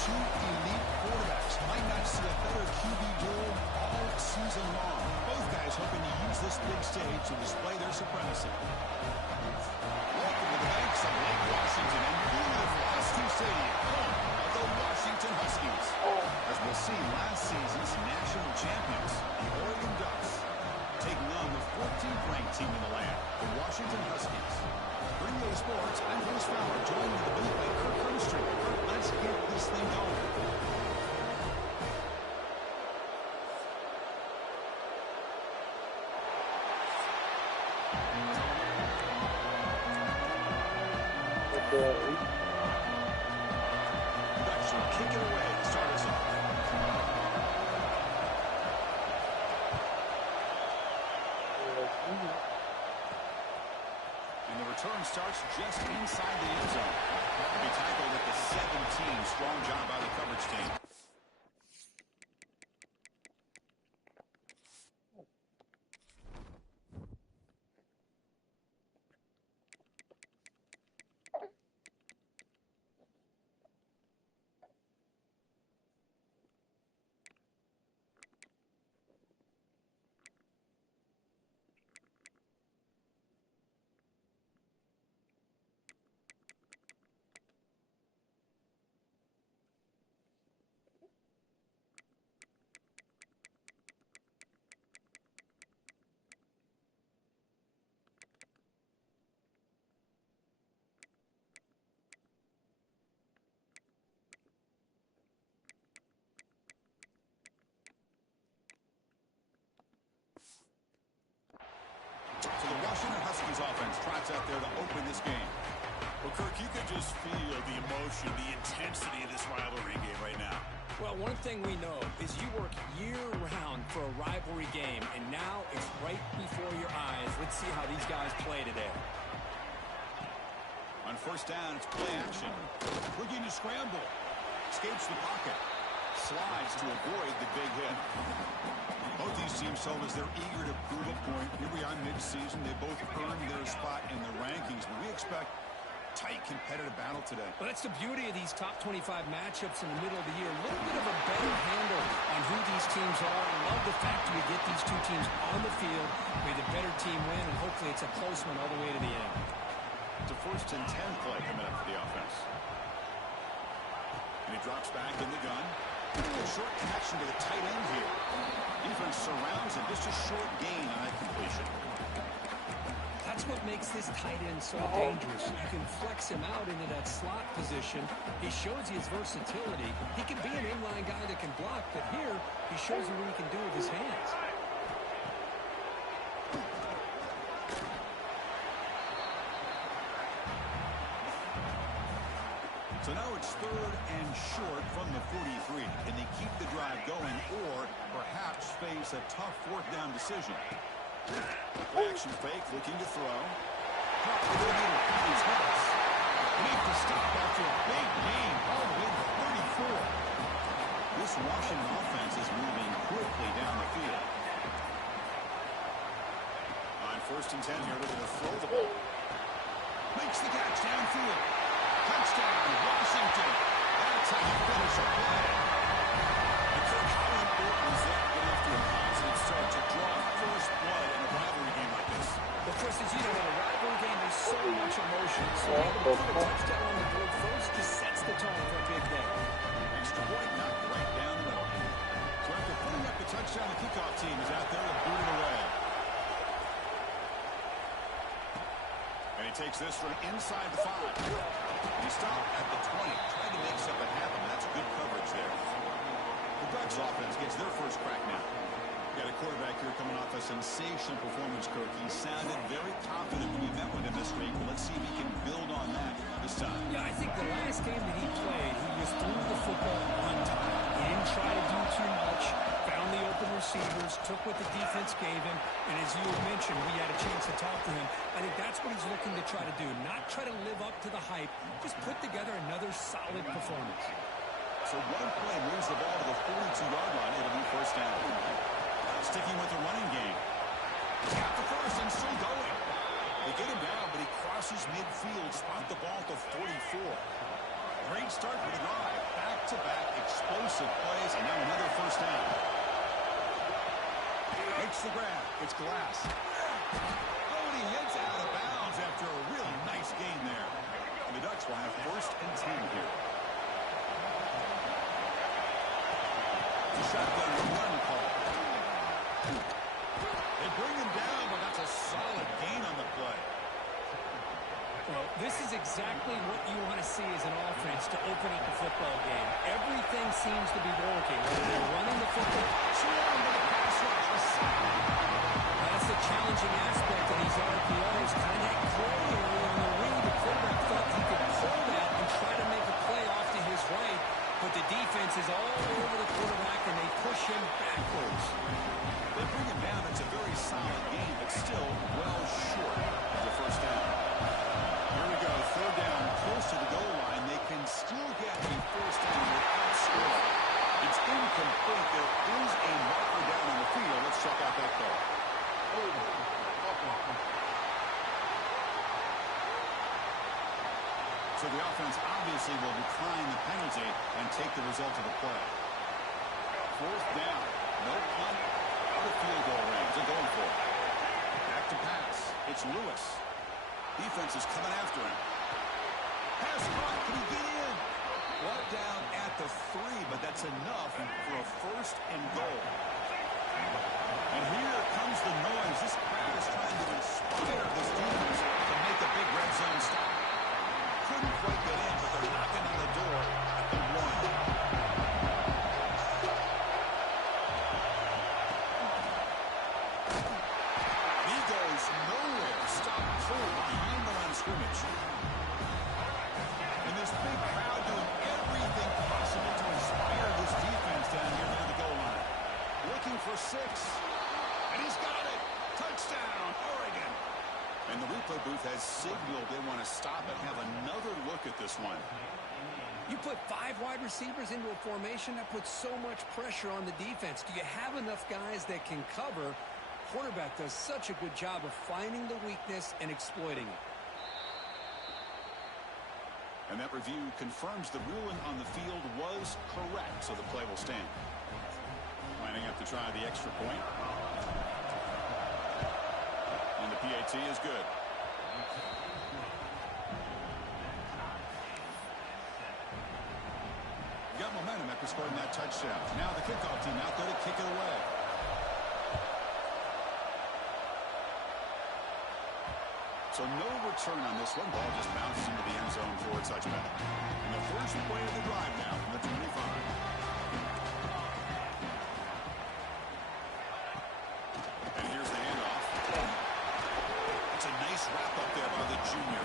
Two elite quarterbacks might not see a better QB duel all season long. Both guys hoping to use this big stage to display their supremacy. Welcome to the banks of Lake Washington and beautiful Husky Stadium, home of the Washington Huskies. As we'll see, last season's national champions, the Oregon Ducks, taking on the 14th ranked team in the land, the Washington Huskies. For EA Sports, I'm Bruce Fowler, joined in the booth by Kirk Hermstrom. Kirk, let's get this thing going. Ducks will kick it away to start us off. And the return starts just inside the end zone. He tackled at the 17. Strong job by the coverage team. So the Washington Huskies offense trots out there to open this game. Well, Kirk, you can just feel the emotion, the intensity of this rivalry game right now. Well, one thing we know is you work year-round for a rivalry game, and now it's right before your eyes. Let's see how these guys play today. On first down, it's play action. Looking to scramble. Escapes the pocket. Slides to avoid the big hit. Both these teams told us they're eager to prove a point. Here we are mid-season. They both earned their spot in the rankings, but we expect tight competitive battle today. Well, that's the beauty of these top 25 matchups in the middle of the year. A little bit of a better handle on who these teams are. I love the fact that we get these two teams on the field. May the better team win, and hopefully it's a close one all the way to the end. It's a 1st and 10 play coming up for the offense. And he drops back in the gun. A short connection to the tight end here. Defense surrounds him. Just a short gain on that completion. That's what makes this tight end so dangerous. You can flex him out into that slot position. He shows you his versatility. He can be an inline guy that can block, but here he shows you what he can do with his hands. So now it's 3rd and short from the 43. Can they keep the drive going or perhaps face a tough 4th down decision? Action fake, looking to throw. He's hit. Need to stop after a big gain all the way to 34. This Washington offense is moving quickly down the field. On 1st and 10 here, looking to throw the ball. Makes the catch downfield. Touchdown, Washington. That's how you finish a play. And Kirk, how important is that to get off to a positive start to draw first blood in a rivalry game like this? Well, Chris, as you know, in a rivalry game, there's so much emotion. So put a touchdown on the board first just sets the tone for a big day. Extra point knocked right down the middle. So after putting up the touchdown, the kickoff team is out there to boot it away. And he takes this from inside the 5. He stopped at the 20, trying to make something happen. That's good coverage there. The Ducks offense gets their first crack now. Got a quarterback here coming off a sensational performance, Kirk. He sounded very confident when we met with him this week. Let's see if he can build on that this time. Yeah, I think the last game that he played, he was through the football on time. He didn't try to do too much, found the open receivers, took what the defense gave him, and as you had mentioned, we had a chance to talk to him. I think that's what he's looking to try to do, not try to live up to the hype, just put together another solid performance. So one play moves the ball to the 42-yard line. It'll be first down. Sticking with the running game. Got the first and still going. They get him down, but he crosses midfield, spot the ball to 44. Great start for the drive. Back-to-back explosive plays, and now another first down. Makes the grab. It's Glass. Oh, and he heads out of bounds after a really nice gain there. And the Ducks will have first and 10 here. The shotgun run call. They bring him down, but that's a solid gain on the play. Well, this is exactly what you want to see as an offense to open up a football game. Everything seems to be working. Whether they're running the football, that's the challenging aspect of these RPOs. Kind of that gray area on the wing. The quarterback thought he could pull that and try to make a play off to his right, but the defense is all over the quarterback, and they push him backwards. They bring him down. It's a very solid game, but still well short of the first down. Here we go. Third down, close to the goal line. They can still get a first down without scoring. It's incomplete. There is a marker down on the field. Let's check out that call. So the offense obviously will decline the penalty and take the result of the play. Fourth down. No punt. Out of field goal range. They're going for it. Back to pass. It's Lewis. Defense is coming after him. Pass caught. Can he get in? Brought down at the 3, but that's enough for a first and goal. And here comes the noise. This crowd is trying to inspire this defense to make a big red zone stop. Couldn't quite get in, but they're knocking on the door at the 1. He goes nowhere. Stop cold behind the line of scrimmage. And this big crowd doing everything possible to inspire this defense down here near the goal line. Looking for 6. And he's got it. Touchdown, Oregon. And the replay booth has signaled they want to stop and have another look at this one. You put 5 wide receivers into a formation, that puts so much pressure on the defense. Do you have enough guys that can cover? Quarterback does such a good job of finding the weakness and exploiting it. And that review confirms the ruling on the field was correct, so the play will stand. Lining up to try the extra point. And the PAT is good. Got momentum after scoring that touchdown. Now the kickoff team out there to kick it away. So no return on this one. Ball just bounces into the end zone for a touchback. And the first play of the drive now from the 25. And here's the handoff. It's a nice wrap up there by the junior.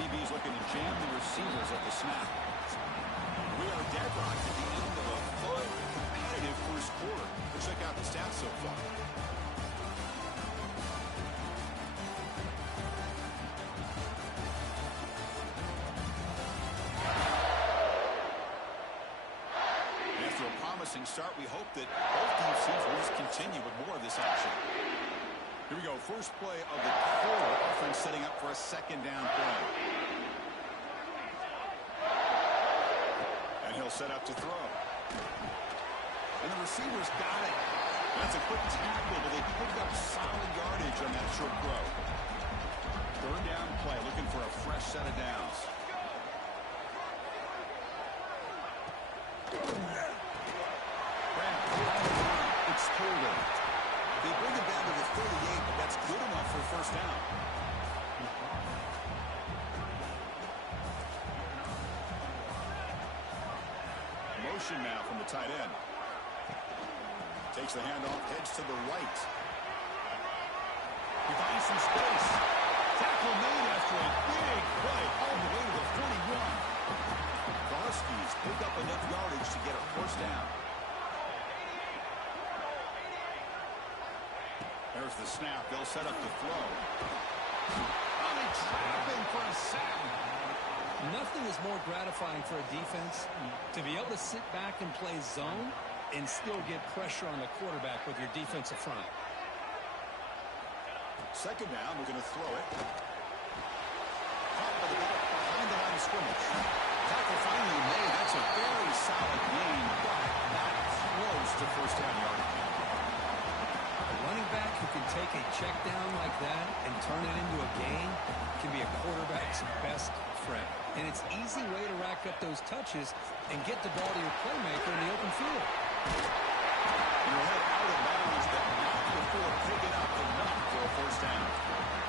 BB's looking to jam the receivers at the snap. We are deadlocked at the end of a fun, competitive first quarter. Let's check out the stats so far. After a promising start, we hope that both teams will just continue with more of this action. Here we go. First play of the quarter. Offense setting up for a second down play. And he'll set up to throw. And the receivers got it. That's a quick tackle, but they picked up solid yardage on that short throw. Third down play, looking for a fresh set of downs. It's Holden. They bring him down to the 38, but that's good enough for a first down. Motion now from the tight end. Takes the handoff, heads to the right. He finds some space. Tackle made after a big play all the way to the 41. The Huskies pick up enough yardage to get a first down. There's the snap. They'll set up the throw. Oh, they trap him for a sack. Nothing is more gratifying for a defense to be able to sit back and play zone and still get pressure on the quarterback with your defensive front. Second down, we're going to throw it. Caught by the back behind the line of scrimmage. Tackle finally made. That's a very solid gain, but not close to first down yardage. A running back who can take a check down like that and turn it into a gain can be a quarterback's best friend. And it's an easy way to rack up those touches and get the ball to your playmaker in the open field. Your head out of bounds, but not before picking up enough for a first down.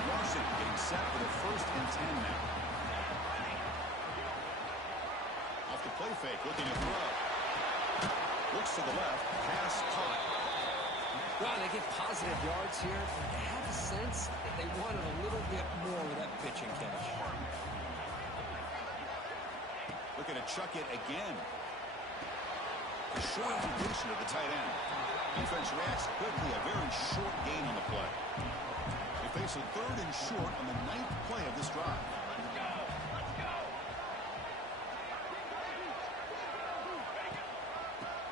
Washington getting set for the 1st and 10 now. Off the play fake, looking to throw. Looks to the left, pass caught. Wow, they get positive yards here. I have a sense that they wanted a little bit more with that pitch and catch. Looking to chuck it again. The short completion of the tight end. Defense reacts quickly, a very short gain on the play. They face a 3rd and short on the 9th play of this drive.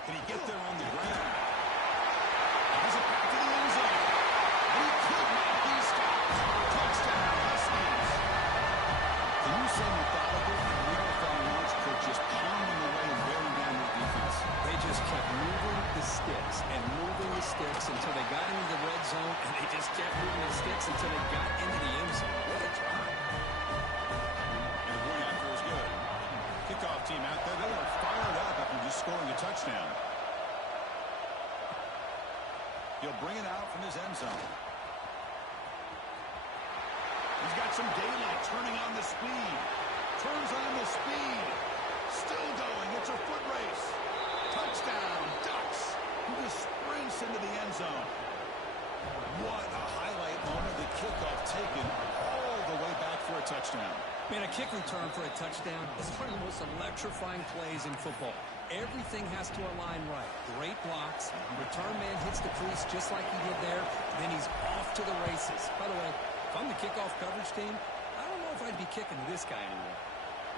Can he get there on the ground? Has it back to the end zone. And he could not be stopped. Touchdown, Huskies. Can you say methodical and NFL launch for just pounding away and bearing down their defense? They just kept moving the sticks and moving the sticks until they got into the red zone, and they just kept moving the sticks until they got into the end zone. What a drive. And the point after is good. Kickoff team out there. They are fired up after just scoring a touchdown. He'll bring it out from his end zone. He's got some daylight, turning on the speed. Turns on the speed. Still going. It's a foot race. Touchdown, Ducks. He just sprints into the end zone. What a highlight moment. The kickoff taken all the way back for a touchdown. Man, a kick return for a touchdown is one of the most electrifying plays in football. Everything has to align right. Great blocks. Return man hits the crease just like he did there. Then he's off to the races. By the way, if I'm the kickoff coverage team, I don't know if I'd be kicking to this guy anymore.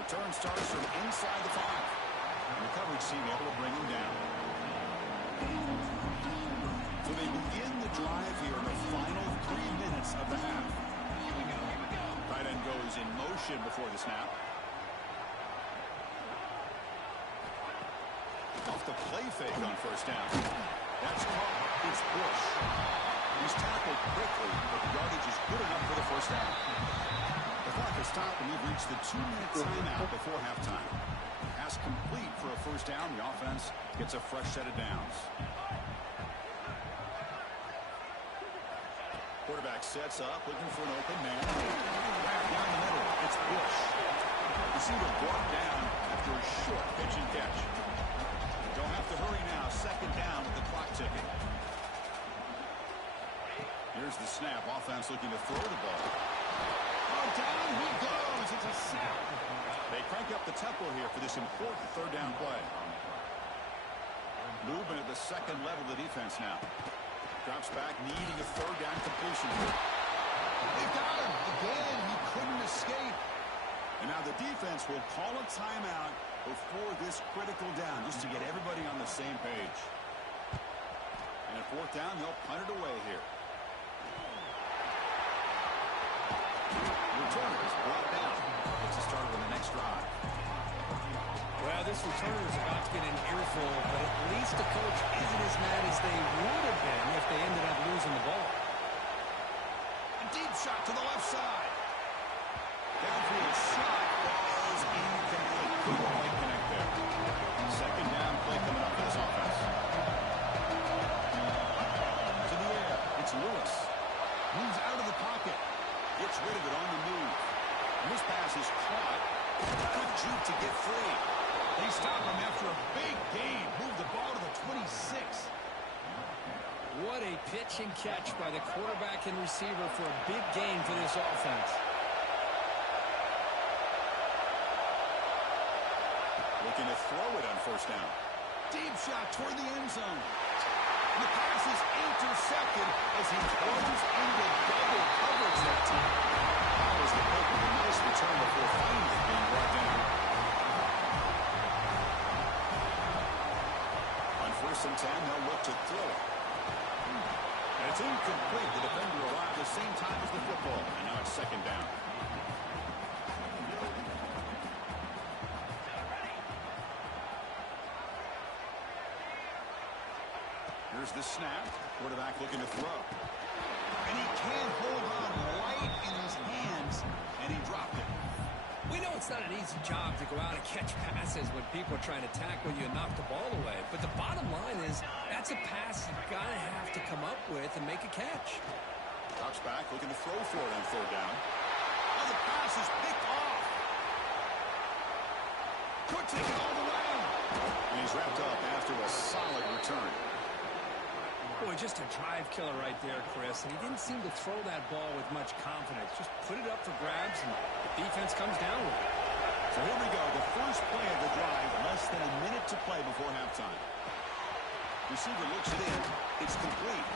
Return starts from inside the 5. And the coverage team able to bring him down. So they begin the drive here in the final 3 minutes of the half. Tight end goes in motion before the snap. Off the play fake on first down. That's caught. It's Bush. He's tackled quickly, but the yardage is good enough for the first down. The clock has stopped, and we've reached the 2-minute timeout before halftime. Pass complete for a first down. The offense gets a fresh set of downs. Quarterback sets up, looking for an open man. Back down the middle. It's Bush. Receiver brought down after a short pitch and catch. Don't have to hurry now. Second down with the clock ticking. Here's the snap. Offense looking to throw the ball. Oh, down he goes. It's a sack. They crank up the tempo here for this important third down play. Movement at the second level of the defense now. Drops back, needing a third down completion. They got him. Again, he couldn't escape. And now the defense will call a timeout before this critical down, just to get everybody on the same page. And at fourth down, they'll punt it away here. Returners brought down. Gets us started on the next drive. Well, this returner is about to get an earful, but at least the coach isn't as mad as they would have been if they ended up losing the ball. A deep shot to the left side. Downfield shot falls incomplete. Couldn't quite connect there. Second down play coming up for this offense. To the air. It's Lewis. Moves out of the pocket. Gets rid of it on the move. And this pass is caught. Good juke to get free. They stop him after a big gain. Move the ball to the 26. What a pitch and catch by the quarterback and receiver for a big gain for this offense. Looking to throw it on first down. Deep shot toward the end zone. The pass is intercepted as he throws into double coverage that time. That was the pick with a nice return before finally being brought down. On 1st and 10, they'll look to throw it. And it's incomplete. The defender arrived the same time as the football. And now it's 2nd down. Here's the snap. Quarterback looking to throw. And he can't hold on right in his hands, and he dropped it. We know it's not an easy job to go out and catch passes when people are trying to tackle you and knock the ball away. But the bottom line is that's a pass you've got to have to come up with and make a catch. Drops back, looking to throw for it on 3rd down. Oh, the pass is picked off. Could take it all the way. And he's wrapped up after a solid return. Boy, just a drive killer right there, Chris. And he didn't seem to throw that ball with much confidence. Just put it up for grabs, and the defense comes down with it. So here we go. The first play of the drive, less than a minute to play before halftime. Receiver looks it in. It's complete.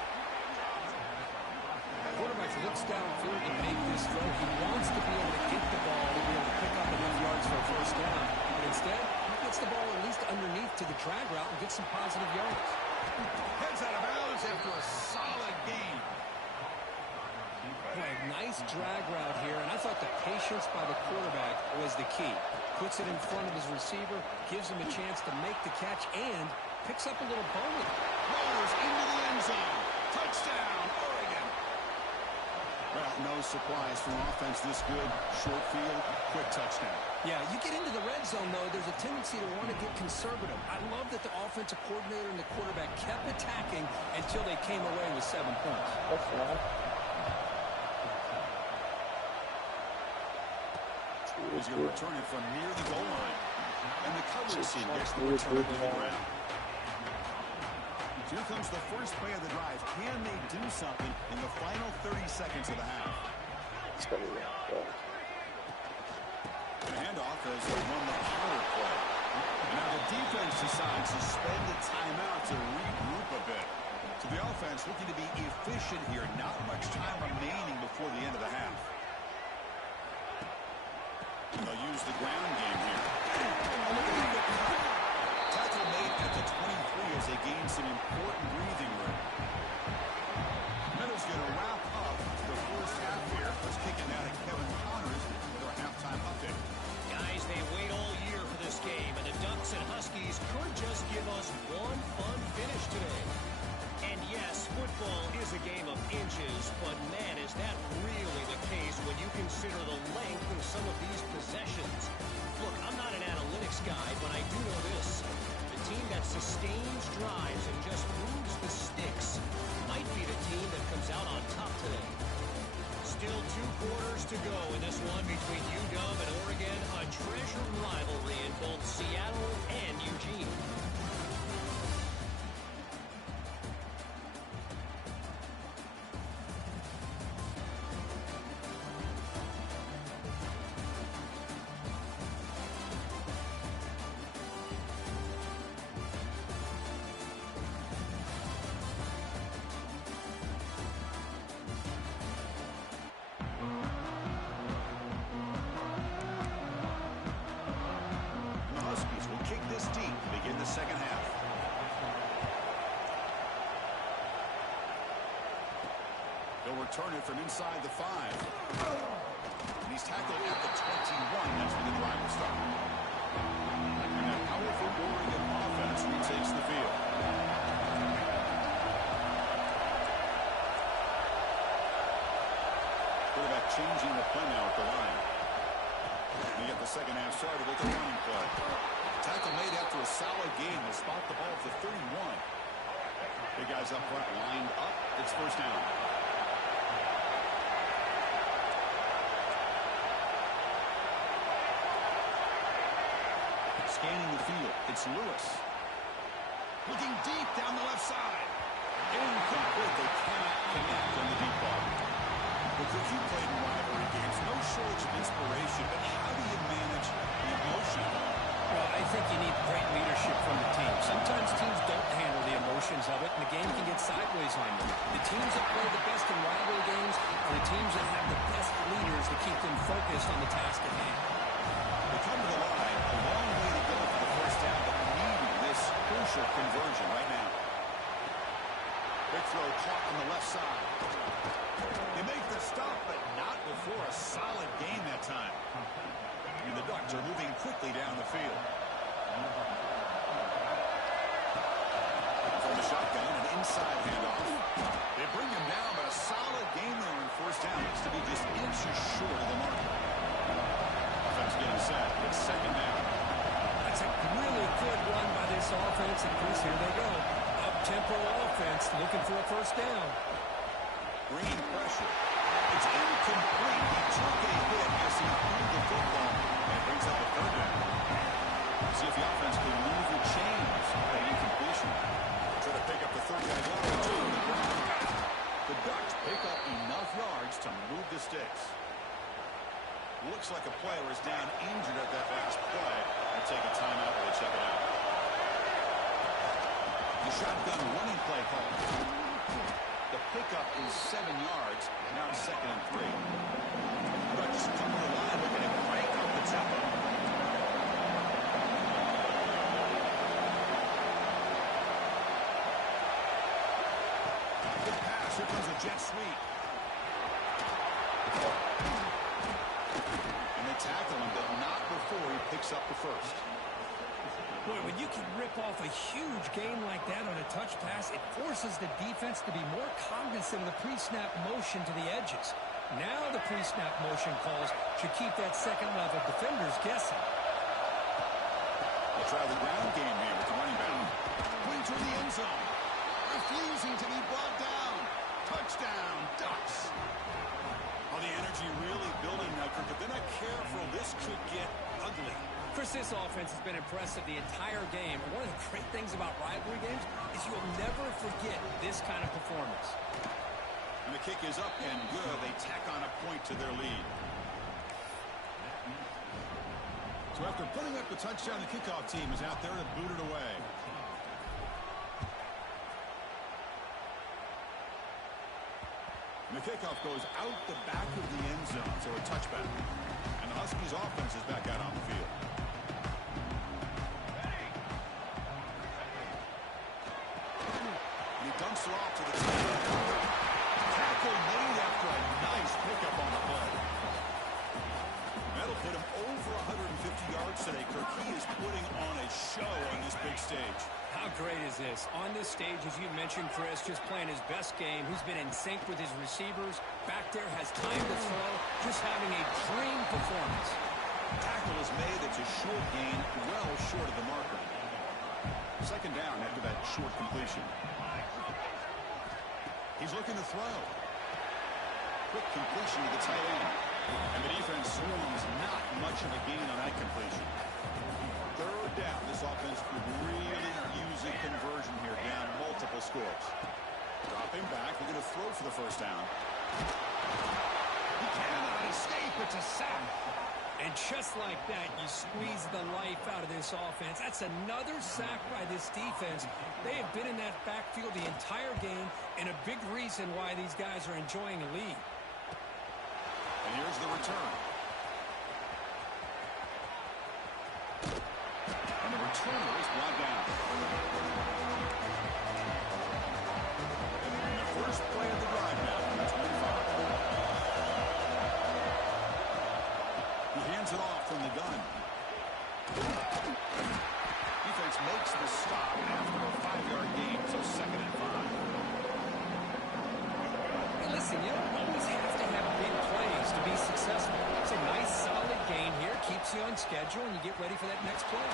Quarterback looks downfield to make this throw. He wants to be able to get the ball to be able to pick up enough yards for a first down. But instead, he gets the ball at least underneath to the drag route and gets some positive yards. Heads out of bounds after a solid gain. Boy, nice drag route here, and I thought the patience by the quarterback was the key. Puts it in front of his receiver, gives him a chance to make the catch, and picks up a little bonus. Rollers into the end zone. Touchdown, Oregon. Well, no surprise from offense this good. Short field, quick touchdown. Yeah, you get into the red zone, though, there's a tendency to want to get conservative. I love that the offensive coordinator and the quarterback kept attacking until they came away with 7 points. That's right. He's going to return it from near the goal line. And the coverage team gets the return to the ground. Here comes the first play of the drive. Can they do something in the final 30 seconds of the half? The handoff as they won the power play. And now the defense decides to spend the timeout to regroup a bit. So the offense looking to be efficient here. Not much time remaining before the end of the half. And they'll use the ground game here. Tackle made at the 23 as they gain some important breathing room. Meadow's going to wrap up the first half here. Let's kick it now to Kevin Connors with our halftime update. Guys, they wait all year for this game, and the Ducks and Huskies could just give us one fun finish today. And yes, football is a game of inches, but man, is that really the case when you consider the length of some of these possessions. Look, I'm not an analytics guy, but I do know this. The team that sustains drives and just moves the sticks might be the team that comes out on top today. Still 2 quarters to go in this one between UW and Oregon, a treasured rivalry in both Seattle and Eugene. Return it from inside the 5. And he's tackled at the 21. That's where the drive will start. And that powerful Oregon offense retakes the field. Quarterback changing the play now at the line. And they get the second half started with the running play. Tackle made after a solid game. Will spot the ball at the 31. Big guys up front lined up. It's first down. Scanning the field, it's Lewis. Looking deep down the left side. Incomplete. They cannot connect on the deep ball. Look, if you played in rivalry games, no shortage of inspiration, but how do you manage the emotion? Well, I think you need great leadership from the team. Sometimes teams don't handle the emotions of it, and the game can get sideways on you. The teams that play the best in rivalry games are the teams that have the best leaders to keep them focused on the task at hand. They come to the line, a long way to go for the first down, but needing this crucial conversion right now. Big throw caught on the left side. They make the stop, but not before a solid gain that time. And the Ducks are moving quickly down the field. From the shotgun, an inside handoff. They bring him down, but a solid gain there on first down. Looks to be just inches short of the mark. Offense getting set. It's second down. That's a really good run by this offense, and Chris, here they go. Up-tempo offense looking for a first down. Bringing pressure. It's incomplete. He took a hit as he threw the football, and it brings up a third down. See if the offense can move the chains by incompletion. Try to pick up the third down yard. The Ducks pick up enough yards to move the sticks. Looks like a player is down injured at that last play. They'll take a timeout while they check it out. The shotgun running play call. The pickup is 7 yards. Now it's second and 3. Ducks come to the line looking to crank up the tempo. Good pass. Here comes a jet sweep. And they tackle him, but not before he picks up the first. Boy, when you can rip off a huge gain like that on a touch pass, it forces the defense to be more cognizant of the pre-snap motion to the edges. Now the pre-snap motion calls should keep that second-level defenders guessing. They'll try the ground game here with the running back. Going to the end zone. Refusing to be brought down. Touchdown, Ducks. Oh, the energy really building now, Kirk. If they're not careful, this could get ugly. Chris, this offense has been impressive the entire game. And one of the great things about rivalry games is you'll never forget this kind of performance. And the kick is up and good. They tack on a point to their lead. So after putting up the touchdown, the kickoff team is out there to boot it away. And the kickoff goes out the back of the end zone, so a touchback. And the Huskies offense is back out on the field. And he dumps it off to the tackle made after a nice pickup on the play. That'll put him over 150 yards today, Kirk. He is putting on a show on this big stage. How great is this? On this stage, as you mentioned, Chris, just playing his best game. He's been in sync with his receivers. Back there, has time to throw. Just having a dream performance. Tackle is made. It's a short gain, well short of the marker. Second down after that short completion. He's looking to throw. Quick completion to the tight end. And the defense swarms not much of a gain on that completion. Third down. This offense could really use a conversion here, down multiple scores. Dropping back. They're going to throw for the first down. He cannot escape. It's a sack. And just like that, you squeeze the life out of this offense. That's another sack by this defense. They have been in that backfield the entire game, and a big reason why these guys are enjoying a lead. And here's the return. And the returner is brought down. And the first play of the drive now, 25. He hands it off from the gun. Defense makes the stop after a 5-yard gain, so second and 5. Hey, listen, you don't always have to have big plays to be successful. It's a nice, solid gain here. Keeps you on schedule, and you get ready for that next play.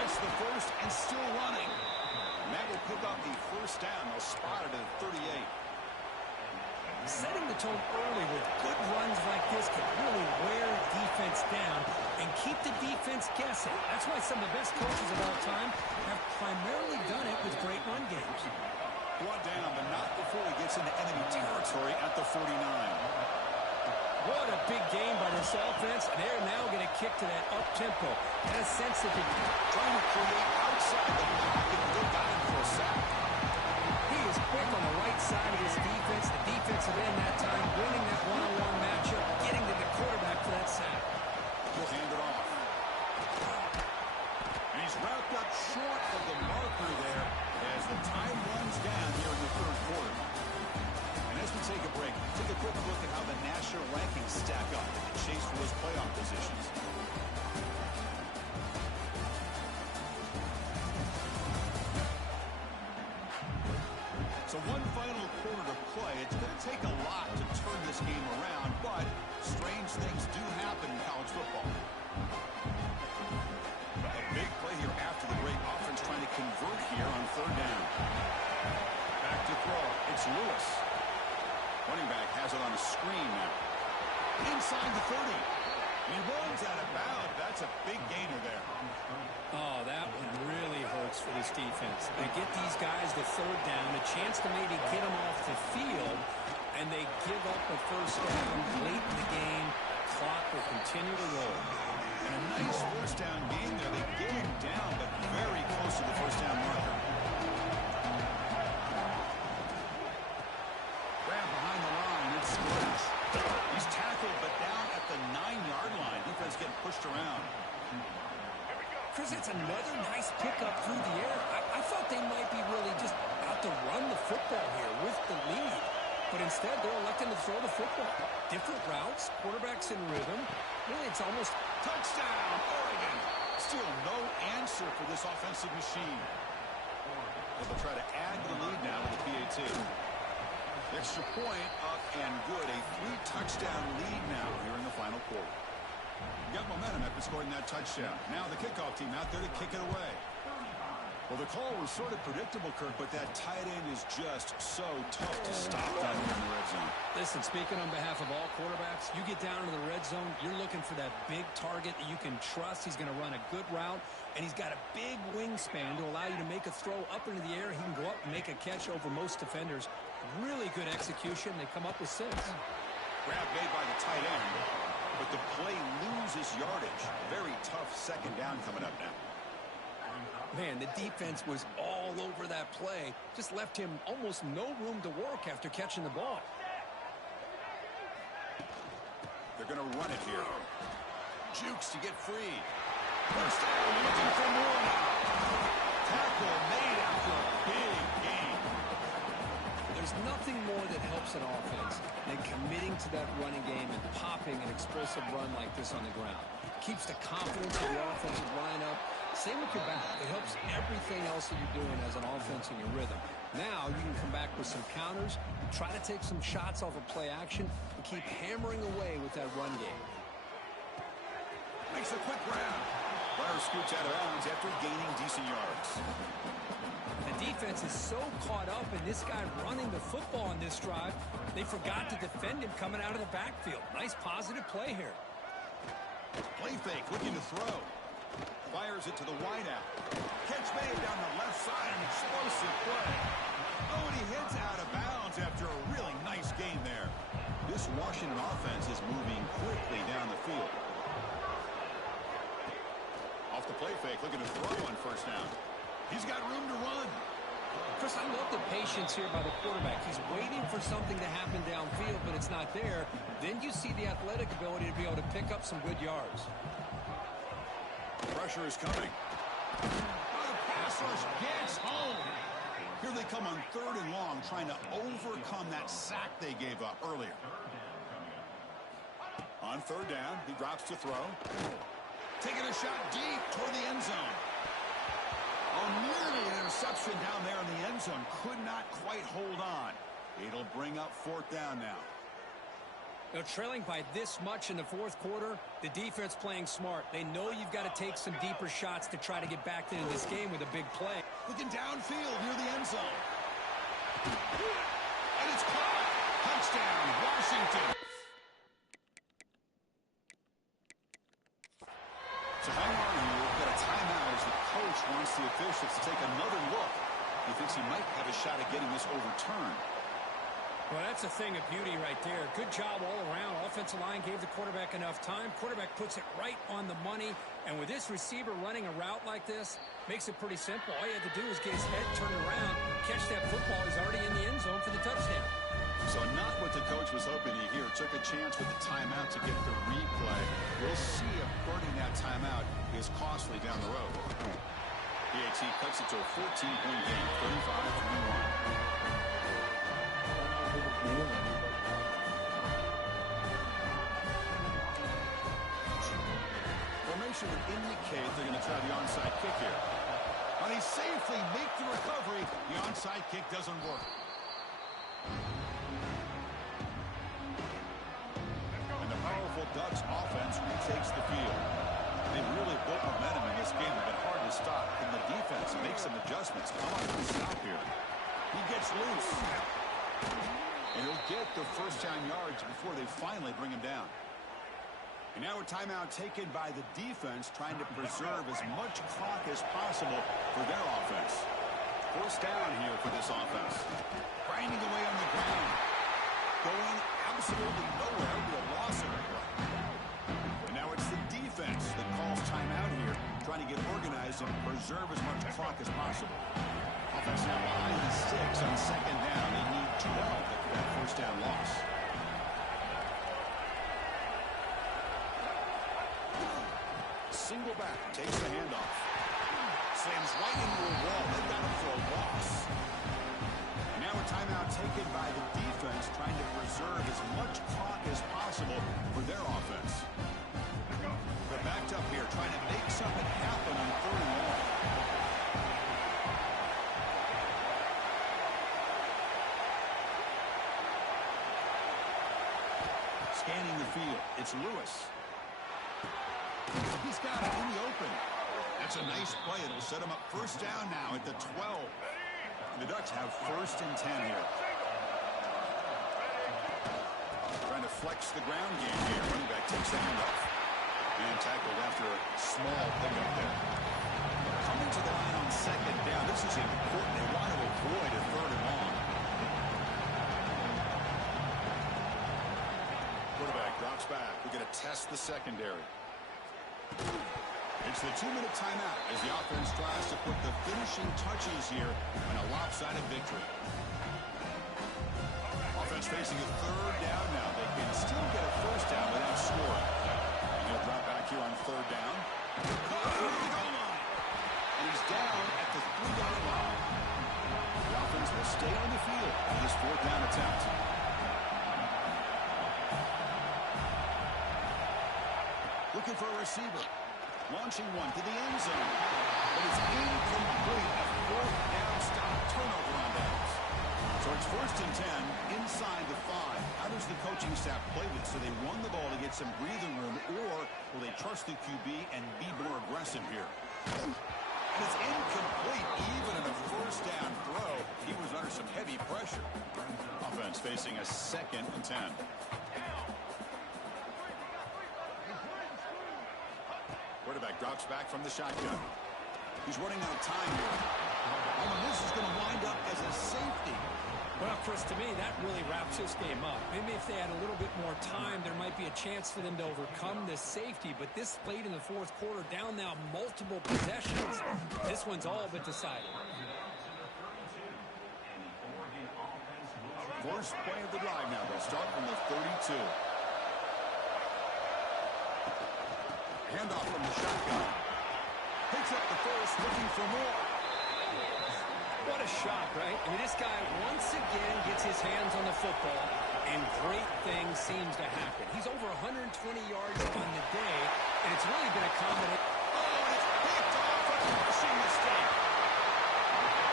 Gets the first and still running. And that will pick up the first down. They'll spot it at 38. Setting the tone early with good runs like this can really wear defense down and keep the defense guessing. That's why some of the best coaches of all time have primarily done it with great run games. Brought down, but not before he gets into enemy territory at the 49. What a big game by this offense. They're now going to kick to that up-tempo. Got a sense that they're trying to create outside the pocket. They got him for a sack. He is quick on the right side of his defense. The defensive end that time winning that one-on-one matchup, getting to the quarterback for that sack. He'll hand it off. And he's wrapped up short of the marker there as the time runs down here in the third quarter. And as we take a break, take a quick look at how the national rankings stack up in the chase for those playoff positions. So one final quarter to play. It's going to take a lot to turn this game around, but strange things do happen in college football. A big play here after the great offense trying to convert here on third down. Back to throw. It's Lewis. Running back has it on a screen now. Inside the 30. He runs out of bounds. That's a big gainer there. Oh, that one really hurts for this defense. They get these guys the third down, a chance to maybe get them off the field, and they give up a first down late in the game. Clock will continue to roll. And a nice first down game there. They get him down, but very close to the first down marker. Grab behind the line. It's splits. He's tackled, but down at the 9-yard line. Defense getting pushed around. Chris, it's another nice pickup through the air. I thought they might be really just out to run the football here with the lead. But instead, they're electing to throw the football. Different routes, quarterbacks in rhythm. Really, it's almost touchdown, Oregon. Still no answer for this offensive machine. They'll try to add to the lead now with the PAT. Extra point up and good. A 3-touchdown lead now here in the final quarter. Got momentum after scoring that touchdown. Now the kickoff team out there to kick it away. Well, the call was sort of predictable, Kirk, but that tight end is just so tough to stop down here in the red zone. Listen, speaking on behalf of all quarterbacks, you get down into the red zone, you're looking for that big target that you can trust. He's going to run a good route, and he's got a big wingspan to allow you to make a throw up into the air. He can go up and make a catch over most defenders. Really good execution. They come up with 6. Grab made by the tight end, but the play loses yardage. Very tough second down coming up now. Man, the defense was all over that play. Just left him almost no room to work after catching the ball. They're going to run it here. Jukes to get free. First down, looking for more now. Tackle made after a big gain. There's nothing more that helps an offense than committing to that running game and popping an explosive run like this on the ground. Keeps the confidence of the offensive lineup. Same with your back. It helps everything else that you're doing as an offense in your rhythm. Now you can come back with some counters, try to take some shots off of play action, and keep hammering away with that run game. Makes a quick grab. Runner scoots out of bounds after gaining decent yards. The defense is so caught up in this guy running the football on this drive, they forgot to defend him coming out of the backfield. Nice positive play here. Play fake, looking to throw. Fires it to the wideout. Catch made down the left side, an explosive play. Oh, and he heads out of bounds after a really nice gain there. This Washington offense is moving quickly down the field. Off the play fake, looking to throw on first down. He's got room to run. Chris, I love the patience here by the quarterback. He's waiting for something to happen downfield, but it's not there. Then you see the athletic ability to be able to pick up some good yards. Pressure is coming. Oh, the pass rush gets home. Here they come on 3rd and long, trying to overcome that sack they gave up earlier. On 3rd down, he drops to throw. Taking a shot deep toward the end zone. Oh, nearly an interception down there in the end zone. Could not quite hold on. It'll bring up 4th down now. They're trailing by this much in the 4th quarter. The defense playing smart. They know you've got to take some deeper shots to try to get back into this game with a big play. Looking downfield near the end zone. And it's caught. Touchdown, Washington. So hang on here. We've got a timeout as the coach wants the officials to take another look He thinks he might have a shot at getting this overturned. Well, that's a thing of beauty right there. Good job all around. Offensive line gave the quarterback enough time. Quarterback puts it right on the money. And with this receiver running a route like this, makes it pretty simple. All you had to do is get his head turned around, catch that football. He's already in the end zone for the touchdown. So not what the coach was hoping to hear. Took a chance with the timeout to get the replay. We'll see if burning that timeout is costly down the road. PAT cuts it to a 14-point game, 35-21. Formation would indicate they're going to try the onside kick here. But he safely makes the recovery. The onside kick doesn't work. And the powerful Ducks offense retakes the field. They've really built momentum in this game. They've been hard to stop. Can the defense make some adjustments? Come on, stop here. He gets loose. And he'll get the first down yards before they finally bring him down. And now a timeout taken by the defense, trying to preserve as much clock as possible for their offense. First down here for this offense. Grinding away on the ground. Going absolutely nowhere with a loss of it. And now it's the defense that calls timeout here, trying to get organized and preserve as much clock as possible. Offense now behind the 6 on second down. They need 12 after that first down loss. Single back, takes the handoff. Slams right into a wall. They've got him for a loss. And now a timeout taken by the defense, trying to preserve as much clock as possible for their offense. They're backed up here, trying to make something happen on third and long. Scanning the field, it's Lewis. He's got it in the open. That's a nice play. It'll set him up first down now at the 12. The Ducks have first and 10 here. Trying to flex the ground game here. Running back takes the handoff. And tackled after a small pickup there. Coming to the line on second down. This is important. They want to avoid a third and long. Quarterback drops back. We're going to test the secondary. It's the 2-minute timeout as the offense tries to put the finishing touches here on a lopsided victory. Offense facing a third down now. They can still get a first down without scoring. And he'll drop back here on third down. And he's down at the 3-yard line. The offense will stay on the field for this fourth down attempt. Looking for a receiver. Launching one to the end zone. But it's incomplete. A fourth down stop, turnover on downs. So it's first and 10 inside the 5. How does the coaching staff play this? So they run the ball to get some breathing room, or will they trust the QB and be more aggressive here? And it's incomplete. Even in a first down throw, he was under some heavy pressure. Offense facing a second and 10. Quarterback drops back from the shotgun. He's running out of time here. And this is going to wind up as a safety. Well, Chris, to me, that really wraps this game up. Maybe if they had a little bit more time, there might be a chance for them to overcome this safety. But this late in the fourth quarter, down now multiple possessions. This one's all but decided. First play of the drive now. They'll start from the 32. Handoff from the shotgun. Picks up the first, looking for more. What a shot, right? I mean, this guy once again gets his hands on the football, and great things seems to happen. He's over 120 yards on the day, and it's really been a combination. Oh, it's picked off. A rushing mistake.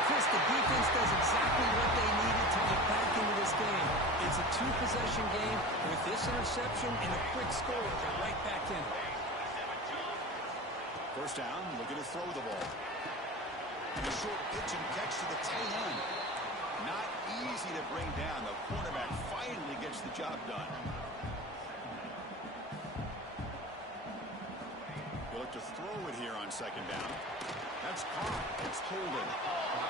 Chris, the defense does exactly what they needed to get back into this game. It's a two-possession game. With this interception and a quick score, they're right back in it. First down, looking to throw the ball. And a short pitch and catch to the tight end. Not easy to bring down. The quarterback finally gets the job done. He'll look to throw it here on second down. That's caught. It's holding.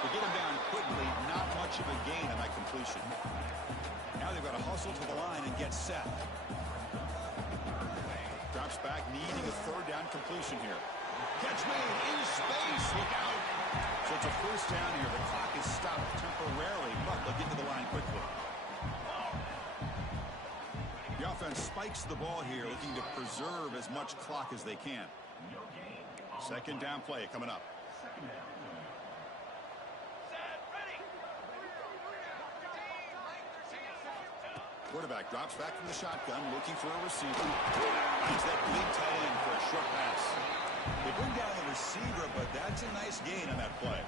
To get him down quickly, not much of a gain on that completion. Now they've got to hustle to the line and get set. Drops back, needing a third down completion here. Catch made in space. Look out. So it's a first down here. The clock is stopped temporarily, but they'll get to the line quickly. The offense spikes the ball here, looking to preserve as much clock as they can. Second down play coming up. Quarterback drops back from the shotgun, looking for a receiver. He's that big tight end for a short pass. They bring down the receiver, but that's a nice gain on that play.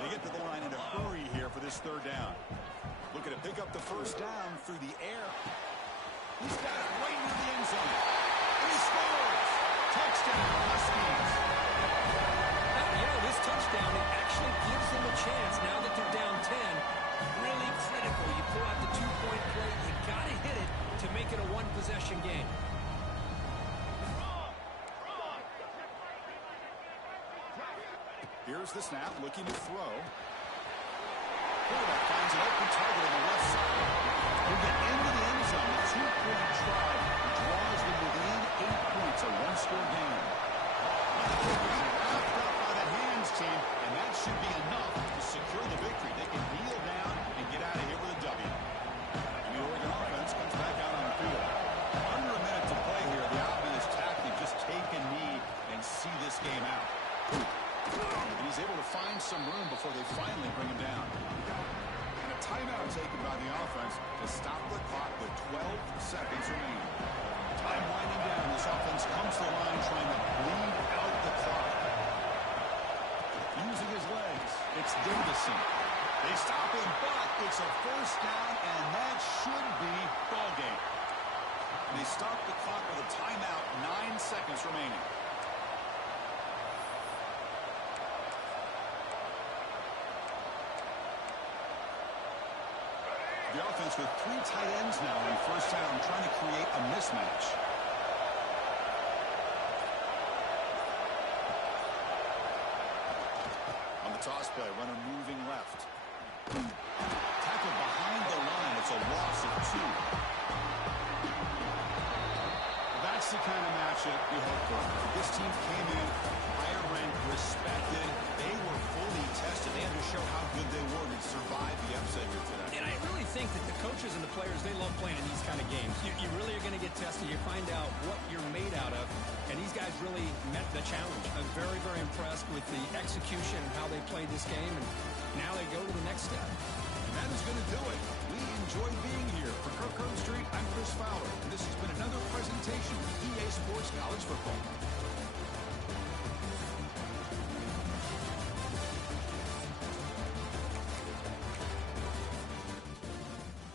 They get to the line in a hurry here for this third down. Looking to pick up the first down through the air. He's got it right near the end zone. And he scores! Touchdown, Huskies! This touchdown, it actually gives them a chance now that they're down 10. Really critical. You pull out the two-point play. You got to hit it to make it a one-possession game. Here's the snap, looking to throw. Quarterback finds an open target on the left side. He'll get into the end zone. The two-point try draws them within 8 points, a one-score game. Wrapped up by the hands team, and that should be enough to secure the victory. They can kneel down and get out of here with a W. And the Oregon offense comes back out on the field. Under a minute to play here, the offense is tackling, just take a knee and see this game out. And he's able to find some room before they finally bring him down. And a timeout taken by the offense to stop the clock with 12 seconds remaining. Time winding down. This offense comes to the line trying to bleed out the clock. Using his legs, it's Davison. They stop him, but it's a first down, and that should be ball game. And they stop the clock with a timeout, 9 seconds remaining. The offense with 3 tight ends now on first down, trying to create a mismatch. On the toss play, runner moving left. Tackled behind the line. It's a loss of 2. That's the kind of matchup you hope for. This team came in higher ranked, respected. They were fully tested. They had to show how good they were to survive the upset here today. And I really think that the coaches and the players, they love playing in these kind of games. You really are going to get tested. You find out what you're made out of. And these guys really met the challenge. I'm very, very impressed with the execution and how they played this game. And now they go to the next step. And that is going to do it. We enjoyed being here. For Kirk Herbstreit, I'm Chris Fowler. And this has been another presentation of EA Sports College Football.